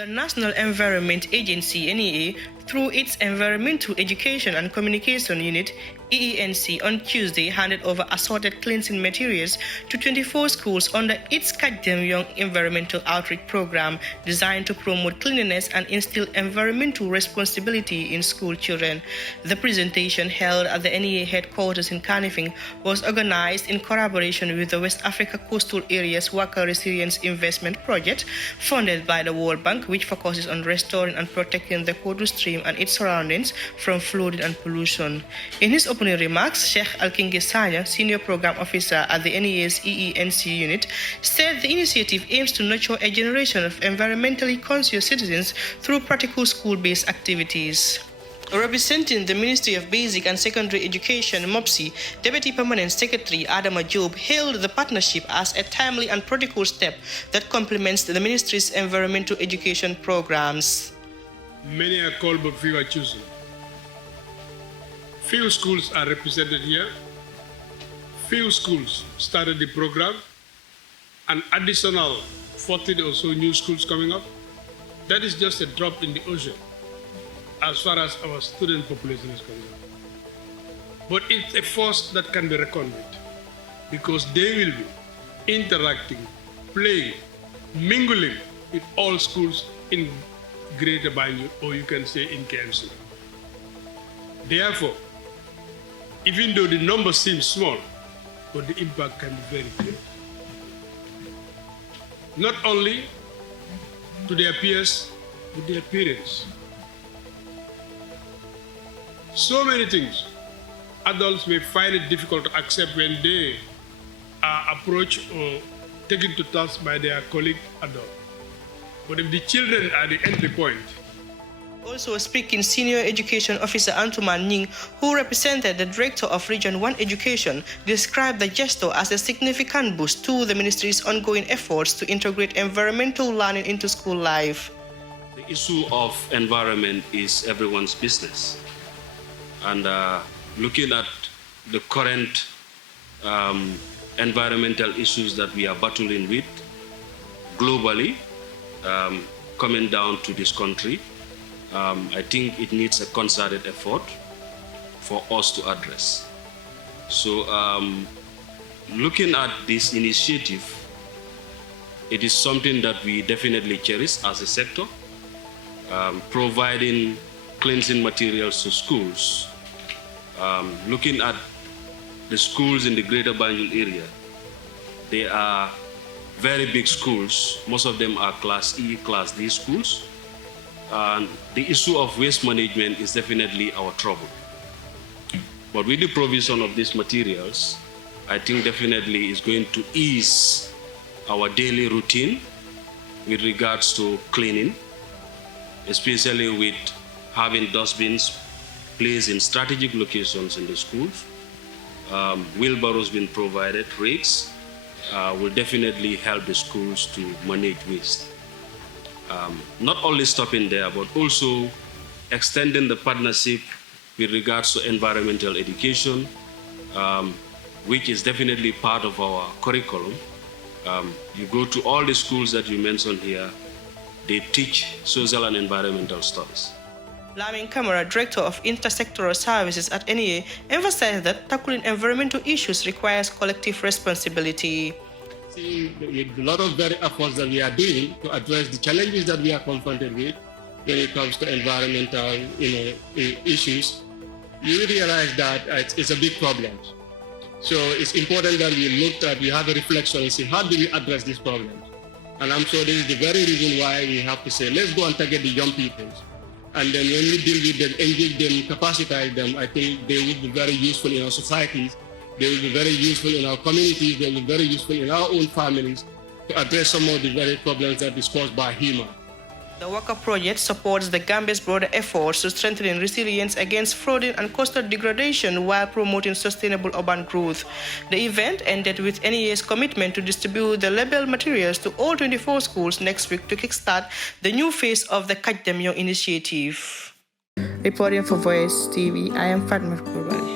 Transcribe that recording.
The National Environment Agency, NEA, through its Environmental Education and Communication Unit, EE&C, on Tuesday handed over assorted cleansing materials to 24 schools under its Catch Them Young environmental outreach program designed to promote cleanliness and instill environmental responsibility in school children. The presentation, held at the NEA headquarters in Kanifing, was organized in collaboration with the West Africa Coastal Areas WACA Resilience Investment Project, funded by the World Bank, which focuses on restoring and protecting the Kotu stream and its surroundings from flooding and pollution. In his opening remarks, Sheikh Alkingi Sanya, Senior Program Officer at the NEA's EE&C unit, said the initiative aims to nurture a generation of environmentally conscious citizens through practical school-based activities. Representing the Ministry of Basic and Secondary Education, MOPSI, Deputy Permanent Secretary Adama Job hailed the partnership as a timely and practical step that complements the ministry's environmental education programs. Many are called, but few are chosen. Few schools are represented here. Few schools started the program. An additional 40 or so new schools coming up. That is just a drop in the ocean as far as our student population is concerned. But it's a force that can be reckoned with, because they will be interacting, playing, mingling with all schools in Greater Banjul, or you can say in KMC. Therefore, even though the number seems small, but the impact can be very great. Not only to their peers, but their parents. So many things adults may find it difficult to accept when they are approached or taken to task by their colleague adult. But if the children are the entry point. Also speaking, Senior Education Officer Antuman Nying, who represented the Director of Region 1 Education, described the gesture as a significant boost to the ministry's ongoing efforts to integrate environmental learning into school life. The issue of environment is everyone's business. And looking at the current environmental issues that we are battling with globally, coming down to this country, I think it needs a concerted effort for us to address. So looking at this initiative, it is something that we definitely cherish as a sector, providing cleansing materials to schools. Looking at the schools in the Greater Banjul area, they are very big schools. Most of them are Class E, Class D schools. And the issue of waste management is definitely our trouble. But with the provision of these materials, I think definitely is going to ease our daily routine with regards to cleaning, especially with having dustbins placed in strategic locations in the schools. Wheelbarrows being provided, rakes, will definitely help the schools to manage waste. Not only stopping there, but also extending the partnership with regards to environmental education, which is definitely part of our curriculum. You go to all the schools that you mentioned here, they teach social and environmental studies. Lamin Kamara, Director of Intersectoral Services at NEA, emphasized that tackling environmental issues requires collective responsibility. With a lot of very efforts that we are doing to address the challenges that we are confronted with when it comes to environmental issues, you realize that it's a big problem. So it's important that we have a reflection and see how do we address this problem. And I'm sure this is the very reason why we have to say, let's go and target the young people. And then when we deal with them, engage them, capacitize them, I think they will be very useful in our societies. They will be very useful in our communities. They will be very useful in our own families to address some of the very problems that is caused by human. The WACA project supports the Gambia's broader efforts to strengthen resilience against flooding and coastal degradation while promoting sustainable urban growth. The event ended with NEA's commitment to distribute the labeled materials to all 24 schools next week to kickstart the new phase of the Catch Them Young initiative. Reporting for Voice TV, I am Fatma Kurbani.